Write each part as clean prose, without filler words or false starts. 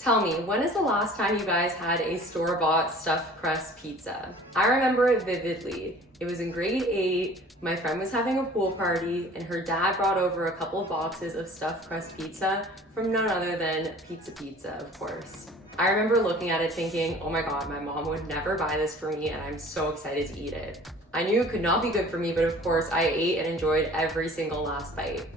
Tell me, when is the last time you guys had a store-bought stuffed crust pizza? I remember it vividly. It was in grade 8, my friend was having a pool party, and her dad brought over a couple of boxes of stuffed crust pizza from none other than Pizza, of course. I remember looking at it thinking, oh my god, my mom would never buy this for me and I'm so excited to eat it. I knew it could not be good for me, but of course I ate and enjoyed every single last bite.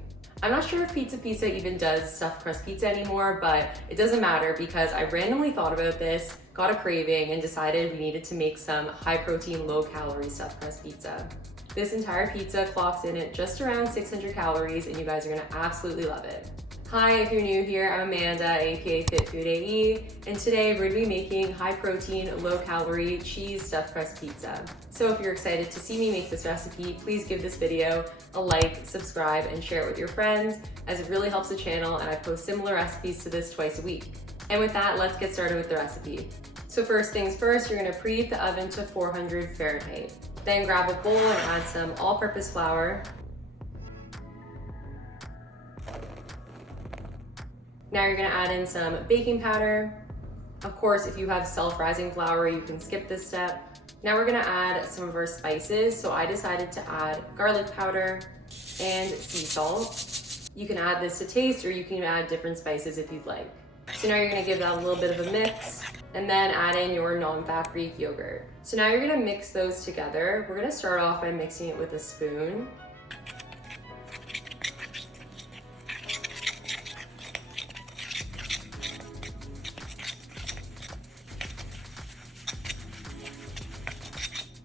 I'm not sure if Pizza even does stuffed crust pizza anymore, but it doesn't matter because I randomly thought about this, got a craving, and decided we needed to make some high protein, low calorie stuffed crust pizza. This entire pizza clocks in at just around 600 calories and you guys are gonna absolutely love it. Hi, if you're new here, I'm Amanda, aka Fit Food AE, and today we're gonna be making high protein, low calorie cheese stuffed crust pizza. So if you're excited to see me make this recipe, please give this video a like, subscribe, and share it with your friends, as it really helps the channel and I post similar recipes to this twice a week. And with that, let's get started with the recipe. So first things first, you're gonna preheat the oven to 400 Fahrenheit. Then grab a bowl and add some all-purpose flour. Now you're gonna add in some baking powder. Of course, if you have self-rising flour, you can skip this step. Now we're gonna add some of our spices. So I decided to add garlic powder and sea salt. You can add this to taste or you can add different spices if you'd like. So now you're gonna give that a little bit of a mix and then add in your non-fat Greek yogurt. So now you're gonna mix those together. We're gonna start off by mixing it with a spoon.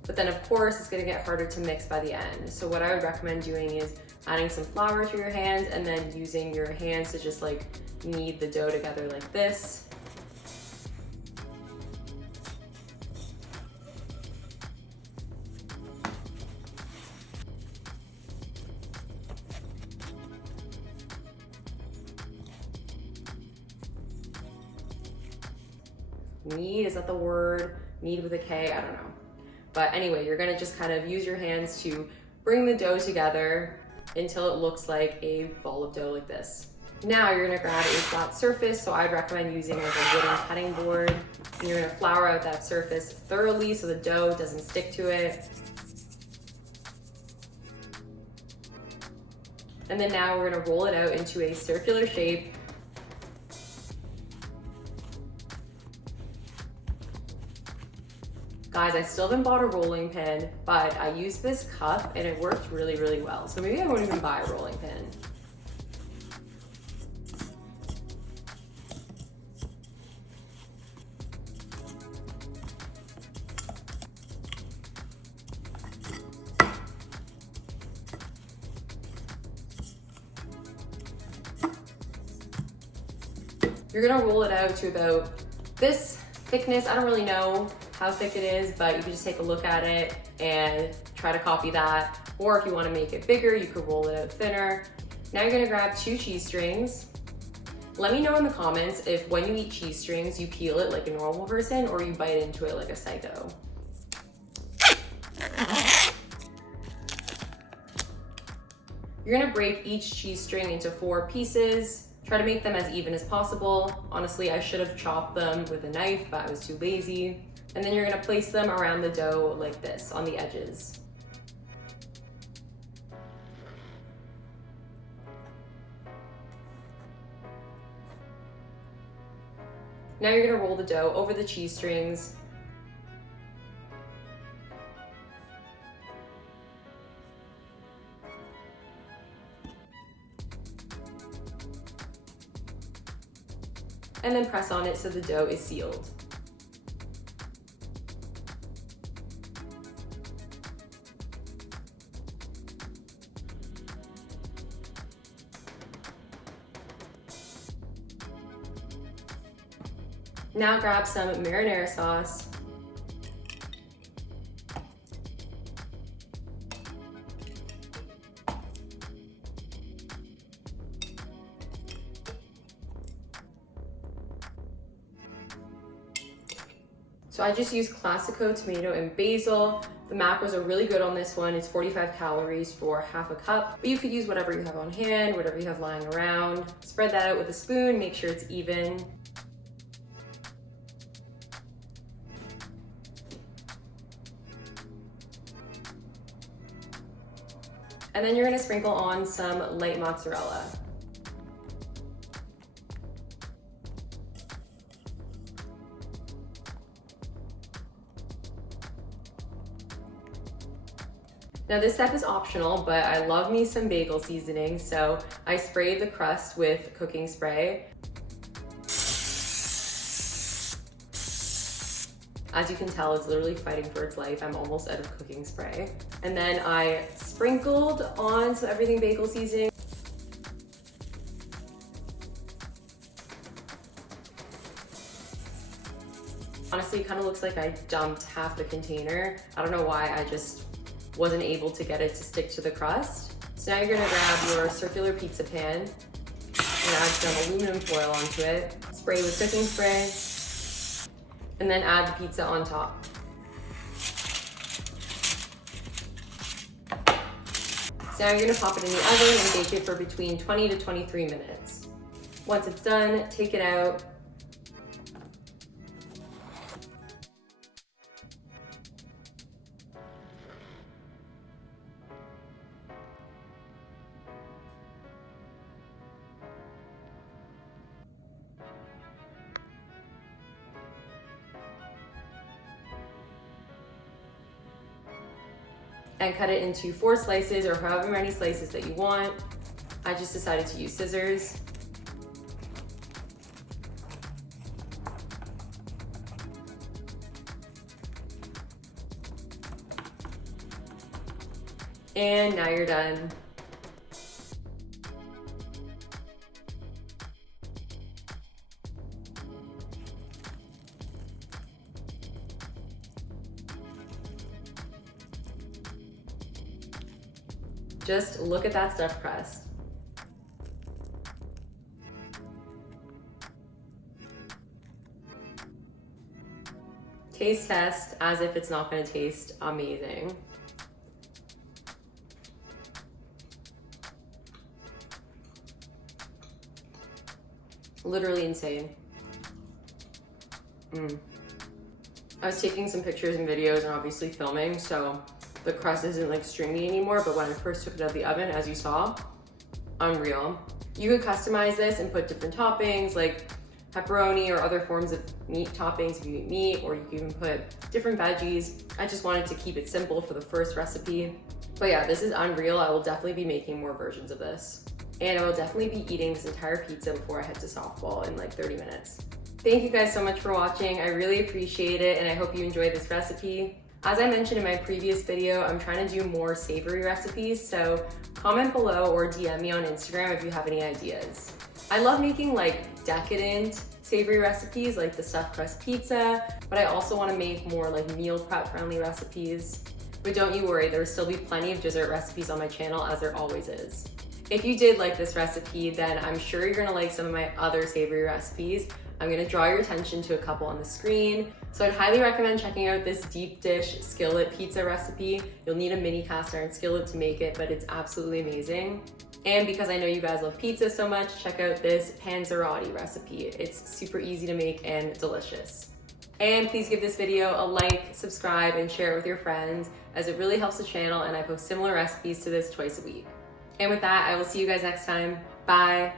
But then of course, it's gonna get harder to mix by the end. So what I would recommend doing is adding some flour to your hands and then using your hands to just like knead the dough together like this. Knead, is that the word? Knead with a K, I don't know. But anyway, you're gonna just kind of use your hands to bring the dough together until it looks like a ball of dough like this. Now you're gonna grab a flat surface, so I'd recommend using like a wooden cutting board. And you're gonna flour out that surface thoroughly so the dough doesn't stick to it. And then now we're gonna roll it out into a circular shape. Guys, I still haven't bought a rolling pin, but I used this cup and it worked really, really well. So maybe I won't even buy a rolling pin. You're gonna roll it out to about this thickness. I don't really know how thick it is, but you can just take a look at it and try to copy that. Or if you wanna make it bigger, you could roll it out thinner. Now you're gonna grab 2 cheese strings. Let me know in the comments if when you eat cheese strings, you peel it like a normal person or you bite into it like a psycho. You're gonna break each cheese string into 4 pieces. Try to make them as even as possible. Honestly, I should have chopped them with a knife, but I was too lazy. And then you're gonna place them around the dough like this on the edges. Now you're gonna roll the dough over the cheese strings. And then press on it so the dough is sealed. Now grab some marinara sauce. So I just used Classico tomato and basil. The macros are really good on this one. It's 45 calories for half a cup, but you could use whatever you have on hand, whatever you have lying around. Spread that out with a spoon, make sure it's even. And then you're gonna sprinkle on some light mozzarella. Now this step is optional, but I love me some bagel seasoning, so I sprayed the crust with cooking spray. As you can tell, it's literally fighting for its life. I'm almost out of cooking spray. And then I sprinkled on some everything bagel seasoning. Honestly, it kind of looks like I dumped half the container. I don't know why, I just wasn't able to get it to stick to the crust. So now you're gonna grab your circular pizza pan and add some aluminum foil onto it, spray with cooking spray, and then add the pizza on top. So now you're gonna pop it in the oven and bake it for between 20 to 23 minutes. Once it's done, take it out. And cut it into 4 slices or however many slices that you want. I just decided to use scissors. And now you're done. Just look at that stuffed crust. Taste test as if it's not gonna taste amazing. Literally insane. I was taking some pictures and videos and obviously filming, so the crust isn't like stringy anymore, but when I first took it out of the oven, as you saw, unreal. You could customize this and put different toppings like pepperoni or other forms of meat toppings if you eat meat, or you can even put different veggies. I just wanted to keep it simple for the first recipe. But yeah, this is unreal. I will definitely be making more versions of this. And I will definitely be eating this entire pizza before I head to softball in like 30 minutes. Thank you guys so much for watching. I really appreciate it, and I hope you enjoyed this recipe. As I mentioned in my previous video, I'm trying to do more savory recipes, so comment below or DM me on Instagram if you have any ideas. I love making like decadent savory recipes like the stuffed crust pizza, but I also want to make more like meal prep friendly recipes. But don't you worry, there will still be plenty of dessert recipes on my channel, as there always is. If you did like this recipe, then I'm sure you're gonna like some of my other savory recipes. I'm gonna draw your attention to a couple on the screen. So I'd highly recommend checking out this deep dish skillet pizza recipe. You'll need a mini cast iron skillet to make it, but it's absolutely amazing. And because I know you guys love pizza so much, check out this panzerotti recipe. It's super easy to make and delicious. And please give this video a like, subscribe, and share it with your friends, as it really helps the channel, and I post similar recipes to this twice a week. And with that, I will see you guys next time. Bye.